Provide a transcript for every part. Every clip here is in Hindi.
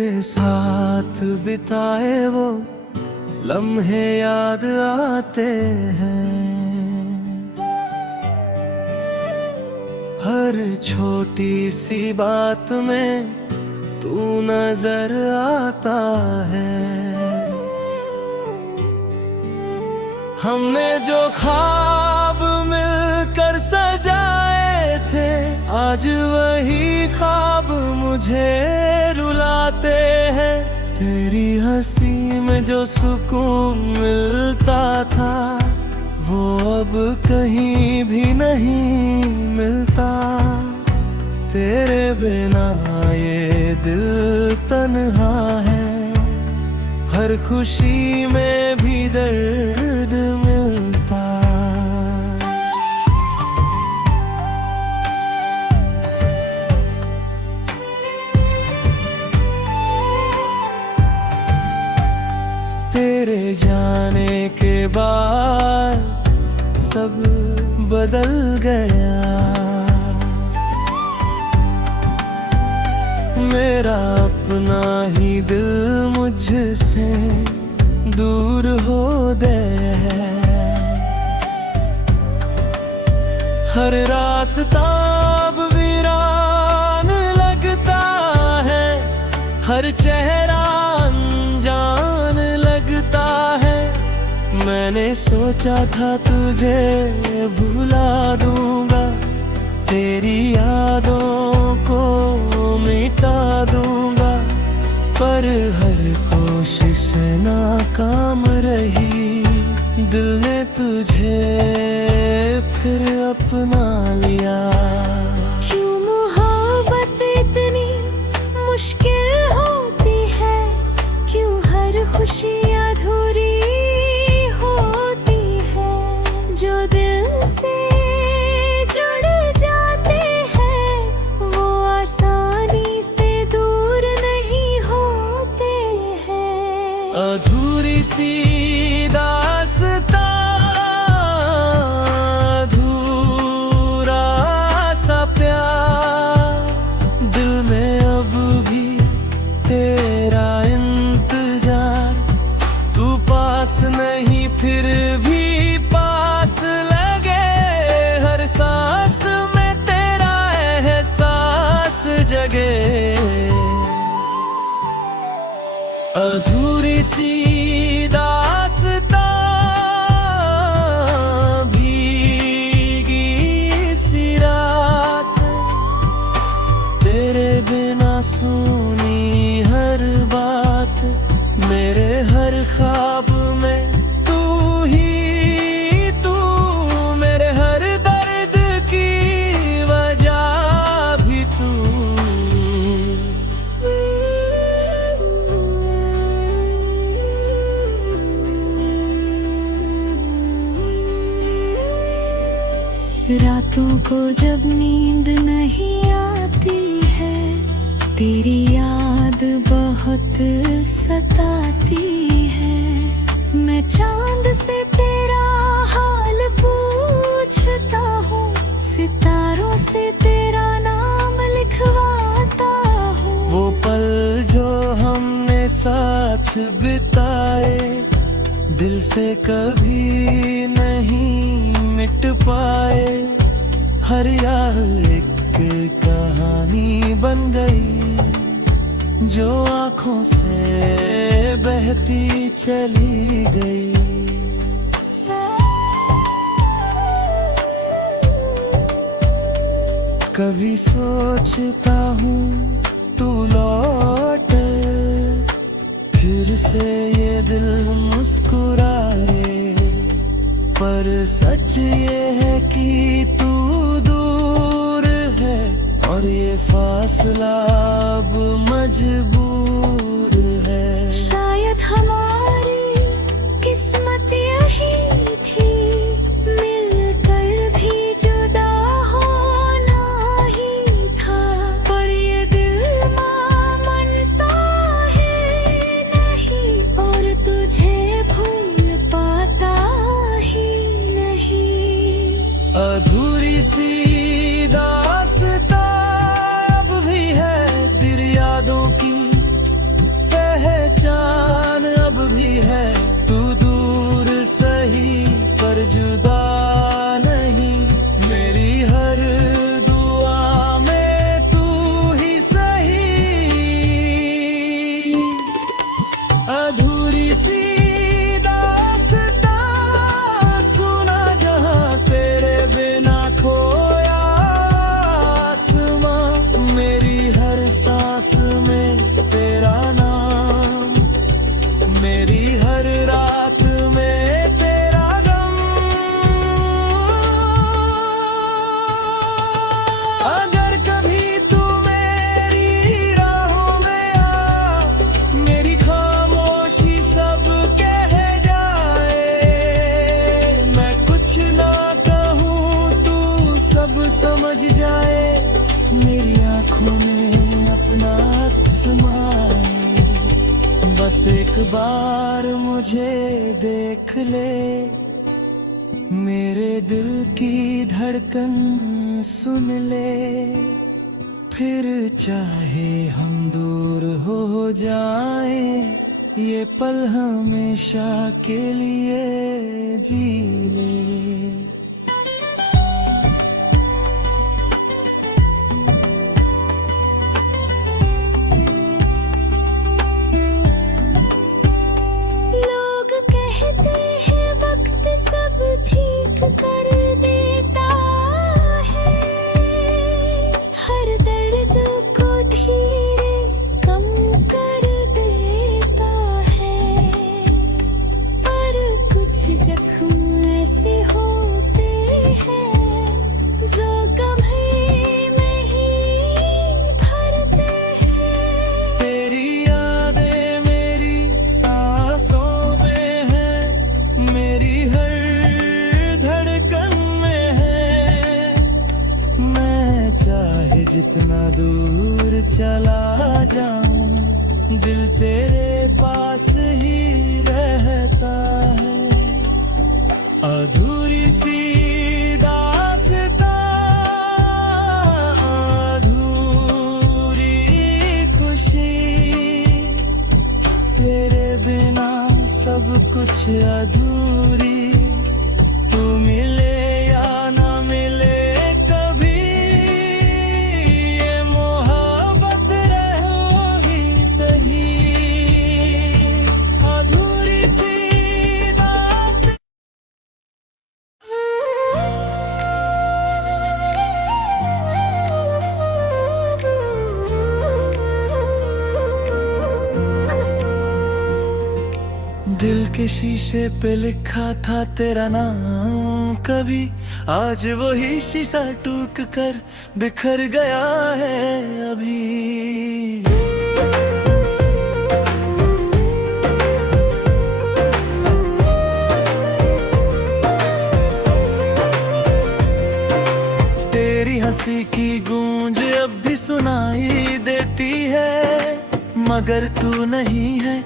तेरे साथ बिताए वो लम्हे याद आते हैं। हर छोटी सी बात में तू नजर आता है। हमने जो ख्वाब मिलकर सजाए थे, आज वही ख्वाब मुझे रुलाते हैं। तेरी हंसी में जो सुकून मिलता था, वो अब कहीं भी नहीं मिलता। तेरे बिना ये दिल तन्हा है, हर खुशी में भी दर्द मिलता। तेरे जाने के बाद सब बदल गया। मेरा अपना ही दिल मुझसे दूर हो गया है। हर रास्ता अब वीरान लगता है, हर चेहरा अनजान लगता है। मैंने सोचा था तुझे भुला दूंगा, तेरी यादों को मिटा दूंगा, पर हर कोशिश नाकाम रही। दिल ने तुझे फिर अपना लिया। क्यों मोहब्बत इतनी मुश्किल होती है, क्यों हर खुशी अधूरी होती है। जो दिल से जुड़ जाते हैं, वो आसानी से दूर नहीं होते हैं। अधूरी सी दास्तां, अधूरा सा प्यार, दिल में अब भी तेरा इंतजार। तू पास नहीं फिर भी पास लगे, हर सांस में तेरा एहसास जगे। अधूरी सी दास्तां, भीगी सी रात, तेरे बिना सुनी हर बात। मेरे हर ख्वाब में तू ही तू, मेरे हर दर्द की वजह भी तू। रातों को जब नींद नहीं आती है, तेरी याद बहुत सताती है। मैं चांद से तेरा हाल पूछता हूँ, सितारों से तेरा नाम लिखवाता हूँ। वो पल जो हमने साथ बिताए, दिल से कभी नहीं मिट पाए। हर याद एक कहानी बन गई, जो आँखों से बहती चली गई। कभी सोचता हूँ तू लौटे, फिर से ये दिल मुस्कुराए। पर सच ये है कि तू दूर है, और ये फासला अब मजबूर है। शायद हमारी किस्मत यही थी, मिलकर भी जुदा होना ही था। पर ये दिल मानता है नहीं, और तुझे भूल पाता ही नहीं। अधूरी सी दास्तां अब भी है, दिल यादों की जुदा नहीं, मेरी हर दुआ में तू ही सही। अधूरी सी दास्तां सुना जहां तेरे बिना खोया आसमां, मेरी हर सांस में तेरा नाम, मेरी हर रात में तेरा गम। अगर कभी तू मेरी राहों में आ, मेरी खामोशी सब कह जाए, मैं कुछ ना कहूँ तू सब समझ जाए, मेरी आँखों में अपना अक्स समाए। बस एक बार मुझे देख ले, मेरे दिल की धड़कन सुन ले, फिर चाहे हम दूर हो जाएं, ये पल हमेशा के लिए जी ले। लोग कहते हैं वक्त सब ठीक कर देता है, हर दर्द को धीरे कम कर देता है, पर कुछ जख्म ऐसे होते हैं जो कभी नहीं भरते हैं। तेरी यादें मेरी सांसों में है, मेरी हर धड़कन में है, मैं चाहे जितना दूर चला जाऊं, दिल तेरे पास ही रहता है। अधूरी सी दास्तां, अधूरी खुशी, तेरे बिना सब कुछ अधूरी। तू मिले या ना मिले कभी, ये मोहब्बत रही सही। अधूरी सी दास्तां। दिल के शीशे पे लिखा था तेरा नाम कभी, आज वही शीशा टूट कर बिखर गया है अभी। तेरी हंसी की गूंज अब भी सुनाई देती है, मगर तू नहीं है,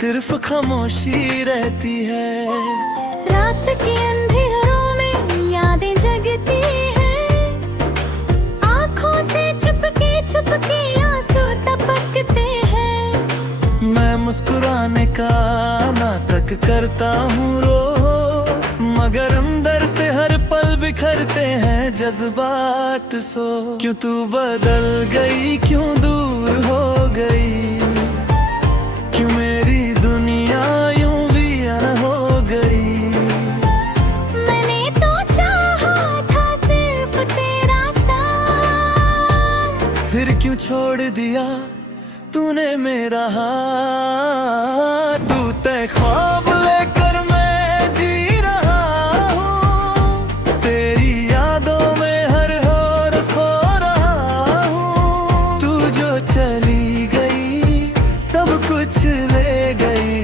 सिर्फ खामोशी रहती है। रात के अंधेरों में यादें जगती हैं, आँखों से छुपके छुपके आंसू टपकते हैं। मैं मुस्कुराने का नाटक करता हूँ रोज, मगर अंदर से हर पल बिखरते हैं जज्बात। सो क्यों तू बदल गई, क्यों दूर हो गई, क्यों मेरी दुनिया यूं वीरान हो गई। मैंने तो चाहा था सिर्फ तेरा साथ, फिर क्यों छोड़ दिया तूने मेरा हाथ। तू तय ख्वाब लेकर मैं जी रहा हूँ, तेरी यादों में हर रोज खो रहा हूँ। तू जो चली गई सब कुछ ले गई,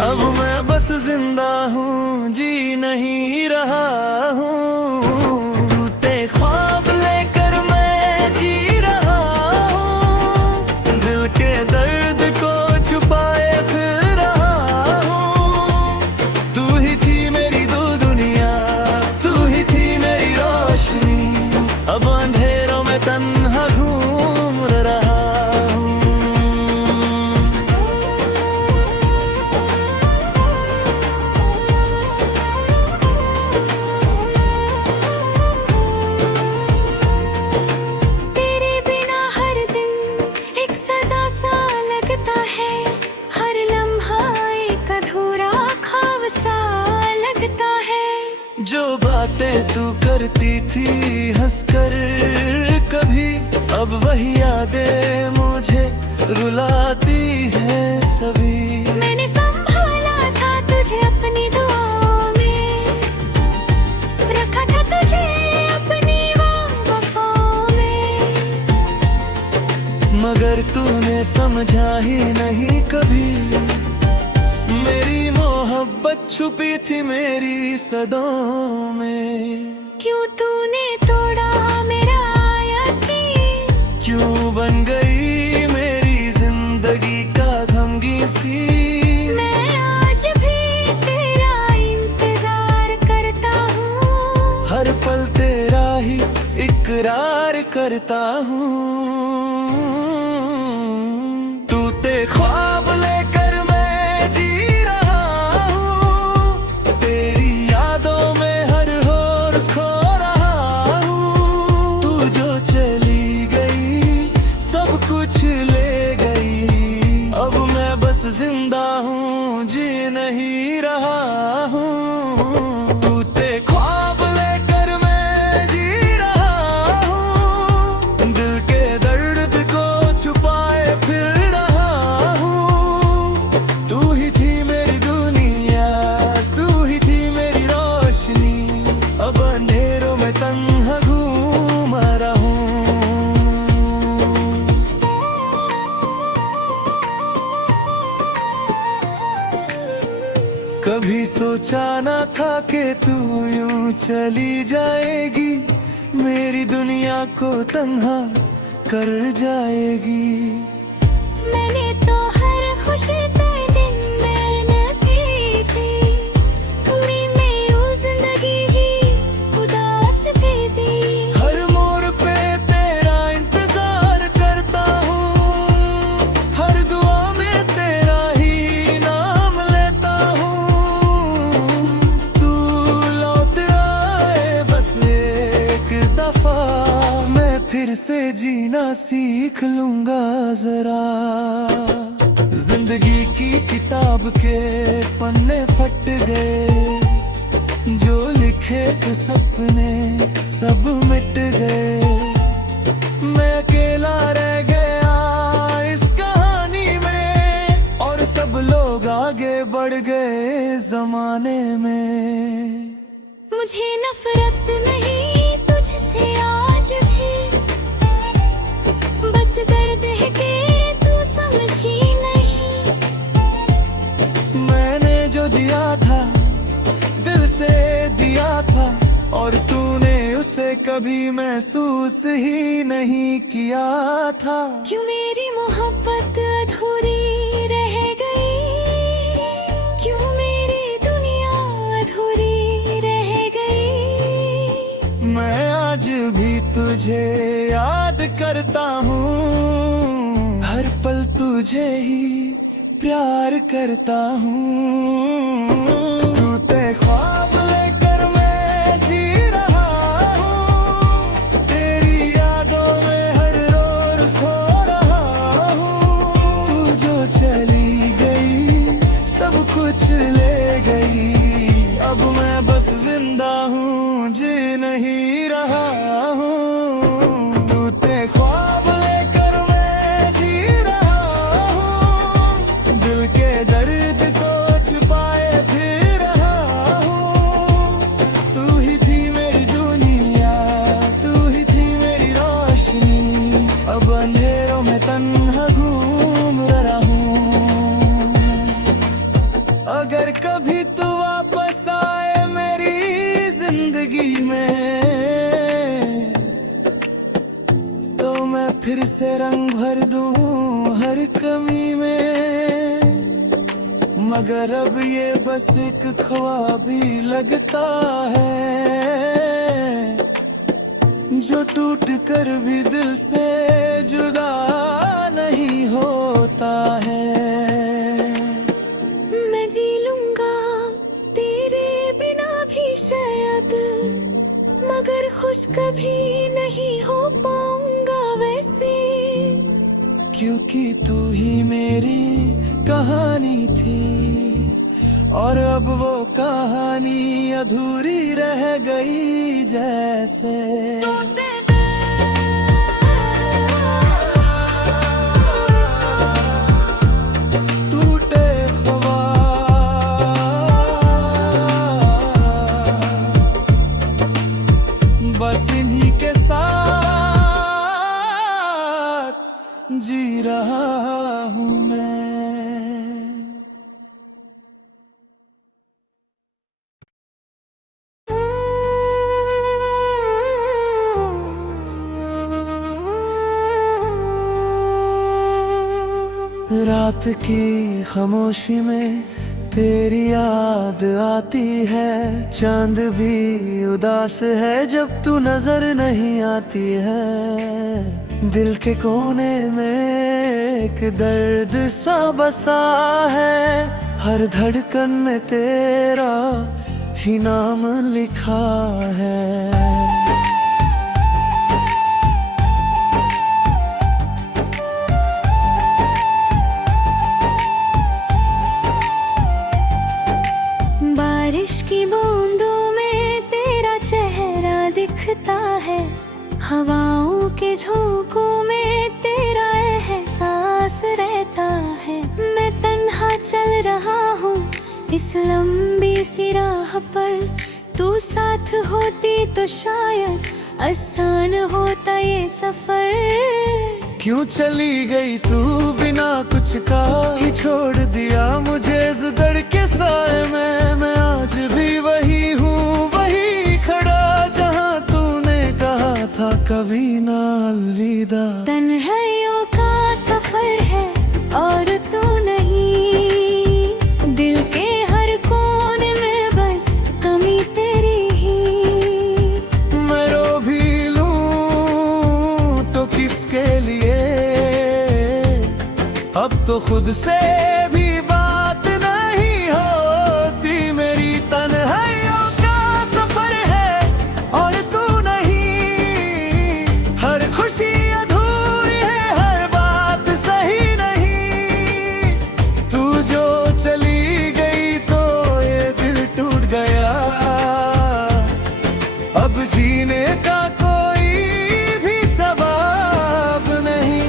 अब मैं बस जिंदा हूँ, जी नहीं रहा हूँ। तू तय ख्वाब लेकर मैं जी रहा हूँ, दिल के दर्द को छुपाए फिर रहा हूँ। बातें तू करती थी हंसकर कभी, अब वही यादें मुझे रुलाती है सभी। मैंने संभाला था तुझे अपनी दुआओं में, रखा था तुझे अपनी वफाओं में, मगर तूने समझा ही नहीं कभी, मेरी मोहब्बत छुपी थी मेरी सदों में। क्यों तूने तोड़ा मेरा यकीन, क्यों बन गई मेरी जिंदगी का गमगीन सी। मैं आज भी तेरा इंतजार करता हूँ, हर पल तेरा ही इकरार करता हूँ। तू ते ख्वाब लेकर मैं जी रहा हूँ, तेरी यादों में हर रोज खो रहा हूँ। तू जो चली गई सब कुछ ले गई, अब मैं बस जिंदा हूँ जी नहीं रहा हूँ। तू ते ख्वाब लेकर मैं जी रहा हूँ, दिल के दर्द को छुपाए फिर रहा हूँ। तू ही थी मेरी दुनिया, तू ही थी मेरी रोशनी, अब अंधेरों में तन्हा घूम रहा हूँ। कभी सोचा न था कि तू यूं चली जाएगी, मेरी दुनिया को तन्हा कर जाएगी। मैंने तो हर खुशी तेरे दिन में की थी, पूरी मेरी जिंदगी ही उदास भी दी। हर मोड़ पे तेरा इंतजार करता हूँ, हर दुआ में तेरा ही नाम लेता हूँ। तू लौट आए बस एक दफा, मैं फिर से जीना सीख लूंगा जरा। जिंदगी की किताब के पन्ने फट गए, जो लिखे थे सपने सब मिट गए। मैं अकेला रह गया इस कहानी में, और सब लोग आगे बढ़ गए जमाने में। मुझे नफरत नहीं तुझसे आज भी, बस दर्द है कि तू समझी नहीं। मैंने जो दिया था दिल से दिया था, और तूने उसे कभी महसूस ही नहीं किया था। क्यों मेरी मोहब्बत अधूरी रह गई, क्यों मेरी दुनिया अधूरी रह गई। मैं आज भी तुझे याद करता हूँ, हर पल तुझे ही प्यार करता हूँ। तू ते ख्वाब लेकर मैं जी रहा हूँ, तेरी यादों में हर रोज खो रहा हूँ। तू जो चली गई सब कुछ ले गई, अब मैं बस जिंदा हूँ जी नहीं रहा हूँ। तू ते ख्वाब लेकर मैं जी रहा हूँ, दिल के दर्द को छुपाए फिर रहा हूँ। तू ही थी मेरी दुनिया, तू ही थी मेरी रोशनी, अब अंधेरों में तन्हा घूम रहा हूँ। अगर कभी तू वापस आए मेरी जिंदगी में, तो मैं फिर से रंग भर दूं हर कमी में। मगर अब ये बस एक ख्वाब ही लगता है, जो टूट कर भी दिल से जुदा नहीं होता है। मैं जी लूंगा तेरे बिना भी शायद, मगर खुश कभी नहीं हो पाऊंगा वैसे। क्योंकि तू ही मेरी कहानी थी, और अब वो कहानी अधूरी रह गई जैसे। टूटे ख्वाब बस इन्हीं के साथ जी रहा हूँ मैं। रात की खामोशी में तेरी याद आती है, चांद भी उदास है जब तू नजर नहीं आती है। दिल के कोने में एक दर्द सा बसा है, हर धड़कन में तेरा ही नाम लिखा है। बारिश की बूंदों में तेरा चेहरा दिखता है, हवाओं के झोंकों में तेरा एहसास रहता है। मैं तन्हा चल रहा हूँ इस लंबी सी राह पर, तू साथ होती तो शायद आसान होता ये सफर। क्यों चली गई तू बिना कुछ कहा ही, छोड़ दिया मुझे जुदड़ के साए में। मैं आज भी वही हूँ, वही खड़ा जहाँ तूने कहा था कभी ना अलविदा। तन्हाइयों का सफर है और तू नहीं, दिल के हर कोने में बस कमी तेरी ही। मैं रो भी लूं तो किसके लिए, अब तो खुद से भी बात नहीं होती मेरी। तन्हाइयों का सफर है और तू नहीं, हर खुशी अधूरी है, हर बात सही नहीं। तू जो चली गई तो ये दिल टूट गया, अब जीने का कोई भी सबब नहीं।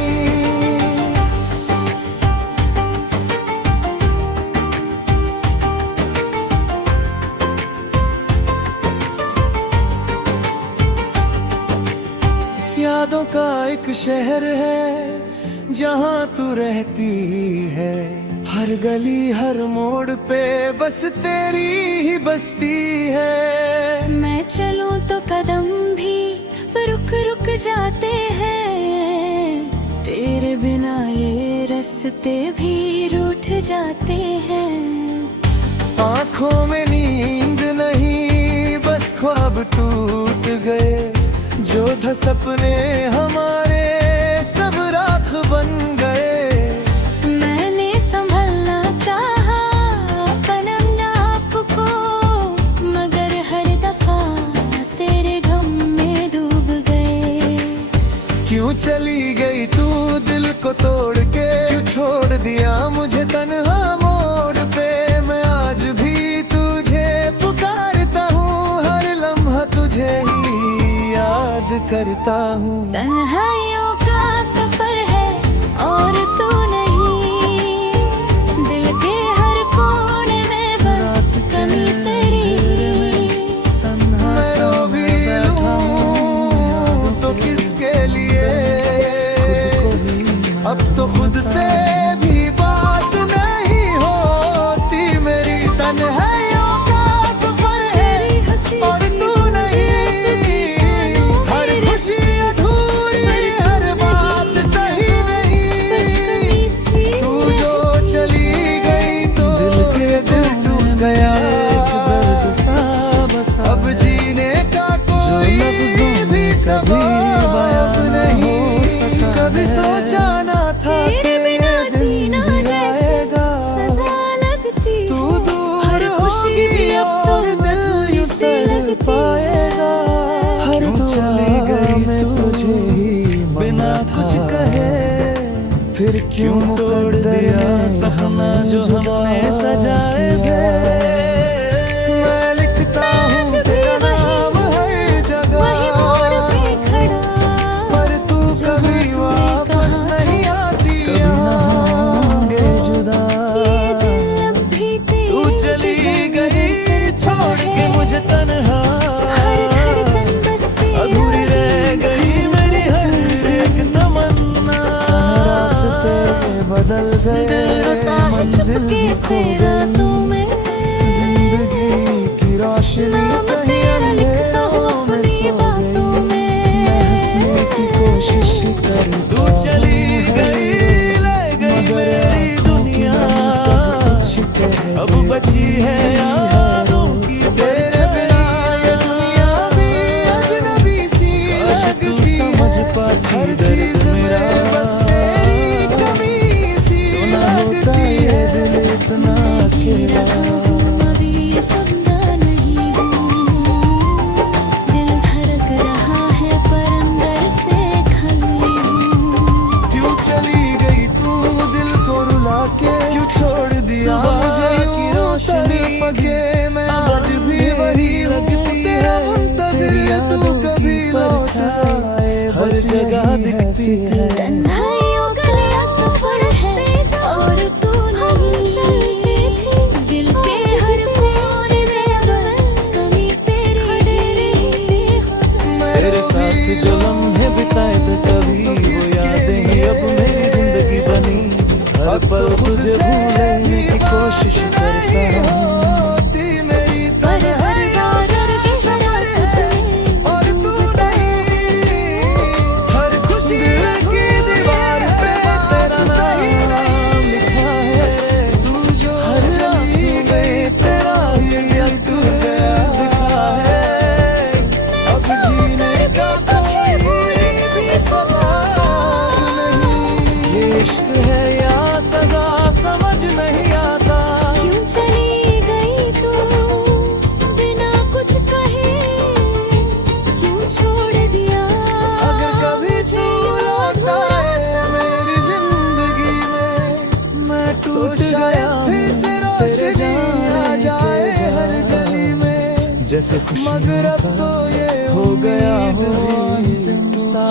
यादों का एक शहर है जहाँ तू रहती है, हर गली हर मोड़ पे बस तेरी ही बस्ती है। मैं चलूं तो कदम भी रुक रुक जाते हैं, तेरे बिना ये रास्ते भी रूठ जाते हैं। आँखों में नींद नहीं बस ख्वाब टूट गए, जो था सपने हमारे सब राख बन गए। मैंने संभलना चाहा अपना आपको, मगर हर दफा तेरे गम में डूब गए। क्यों चली गई तू दिल को तोड़ के, क्यों छोड़ दिया मुझे तन्हा मोड़ पे। मैं आज भी तुझे पुकारता हूँ, हर लम्हा तुझे ही याद करता हूँ। तन्हाइयों का सफर है और तू नहीं, दिल के हर कोने में बस कमी तेरी। मैं रो भी लूं तो किसके लिए, अब तो खुद से भी बात नहीं होती मेरी। तन्हाइयों का सफर है और तू नहीं, हर खुशी अधूरी, हर बात सही नहीं। तू जो चली गई तो दिल टूट गया, अब जीने का कोई भी सबब नहीं। कभी सोचा ना था तेरे बिना जीना जैसे सजा लगती। तू दूर हर खुशी भी अब तो अधूरी सी लगती है। हर चली गई तुझे बिना कुछ कहे, फिर क्यों तोड़ दिया सपना जो हमने सजाए थे। मैं लिखता से रातों में जिंदगी की रोशनी नाम कहीं तेरा लिखता हूँ अंधेरों में अपनी सो बातों गई। में मैं हंसने की कोशिश करता तू चली गई, ले गई मेरी दुनिया, अब बची है यादों की परछाइयाँ। ये दुनिया भी अजनबी सी लगती है, समझ पाती हर चीज में बस तेरी कमी सी लगती है। दिल इतना जी अकेला, रहा हूँ अभी ये सुनता नहीं हूँ, दिल धड़क रहा है पर अंदर से खाली हूँ। क्यों चली गई तू दिल को रुला के, क्यों छोड़ दिया मुझे की रोशनी पके। मैं आज भी वही लगती है, मुंतज़िर तू कभी लौटा, हर जगह दिखती है। तन्हाइयों गलियां सफर है और तू नहीं चलती थी, दिल पे हर कोने में बस कहीं तेरी रहती हो। तेरे साथ जो लम्हे बिताए थे कभी, वो यादें ही अब मेरी जिंदगी बनी। हर पल तुझे भूलने की कोशिश करता हूँ, पर हर बार गहरा तुझमें और तू नहीं। हर खुशी की दीवार पे तेरा नाम लिखा है, तू जो हर चली गई तेरा ये तू दिखा है। अब जीने का कोई भी सवाल नहीं, ये इश्क है या सजा समझ नहीं आता। क्यों चली गई तू बिना कुछ कहे, क्यों छोड़ दिया अगर कभी तू लौटा मेरी जिंदगी में, मैं टूट गया तेरे जाए हर गली में। जैसे खुशी मगर अब तो ये हो गया हो अंतिम सा,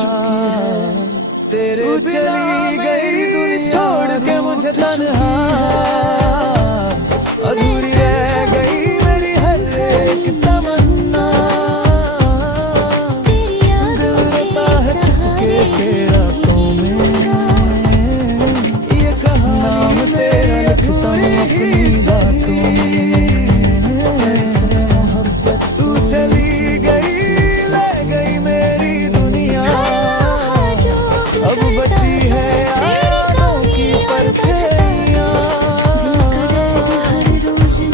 तेरे चली गई छोड़ के मुझे तन्हा, अधूरी रह गई मेरी हर एक तमन्ना। दिल रोता है चुपके से रातों में, ये कहा नाम तेरा लिखता हूँ अपनी बातों में। ऐसे मोहब्बत तू चली गई, ले गई मेरी दुनिया, अब बची है यादों की परछाइयाँ।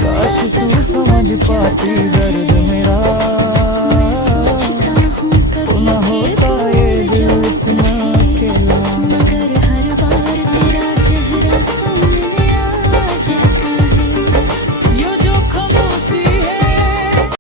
काश तू समझ पाती दर्द मेरा।